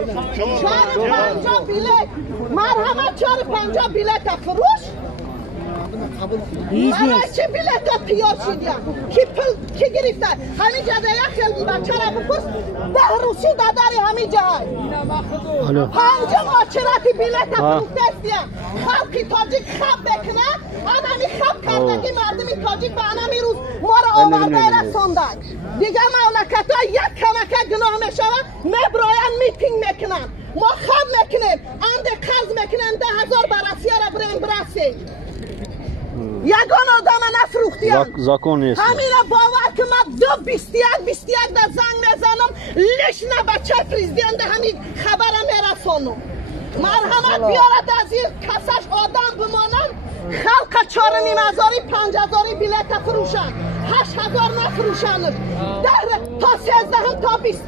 $4.50 bilet. Merhamet $4.50 bilet فروش. من چه بیلت تیار شدیم کی گرفته همین جاده خیلی بچه را بپرس 10 روسی داداری همین جای 5 ماچراتی بیلت فروخته استیم خلقی تاجیک خب بکنه آنمی خب کردگی مردمی تاجیک به آنمی روز ما را آورده رساندن دیگه مملکت ها یک کمکه گناه میشود مبراین میتینگ میکنن ما خب میکنیم انده قرض میکنن 10,000 برسیه را بریم برسیم یگان آدم نفروختیم زاکون نیست همین باور که من 21 در زنگ میزنم لش نه بچه پریزیدنت همین خبرم میرسانم مرحمت بیارد از این کسش آدم بمانن خلق 4,500 5,000 بیلت فروشن 8,000 نفروشن تا 13 تا 20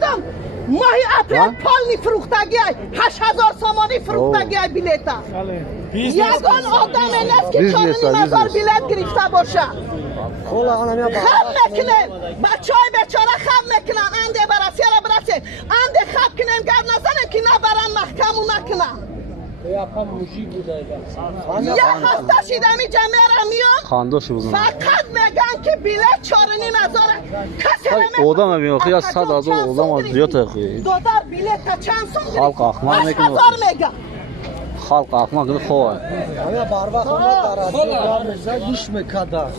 ماهی اپریل پال فروختگی 8,000 سامانی فروختگی بیلت یگان آدم نیست که 4,500 بیلت گرفته باشه خم میکنن بچه های بیچاره خم میکنن انده برسیه را برسید انده خم کنن گرد نزنن که نبرن محکم و نکنن یه هفته شیدمی جمعه را میان فقط میگن که بیلت 4,500 کسی را اودا میبینم خیلی از 100,000 اودا زیاده خیلی $2 بیلت چند سون خلق احمق میکنه 8,000 میگن خلق احمق کنه خواه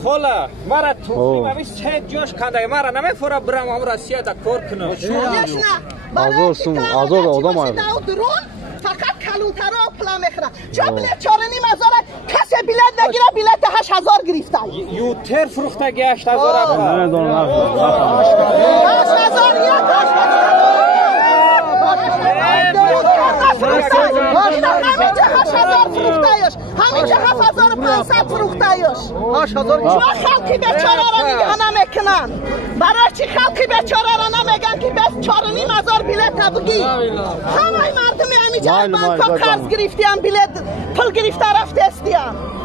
خلا مرا توفی مبیش چه جوش کنده مرا نمیفوره برم هم رسیه دا کار کنم آزار آدم های فقط کلونترا پلا میخورن چه بیلت 4,500 کسی بیلت نگیره بیلت 8,000 گرفته یوتر فروختگی 8,000 نمیدونم 8,000 همینجا 7,500 فروختایش چرا خلقی بیچاره را نمیکنن برای چی خلقی بیچاره را نمیگن که بس 4,500 بیلت بگی همه مردمی همینجا بانکا قرض گرفتیم بیلت پل گرفته رفته استیم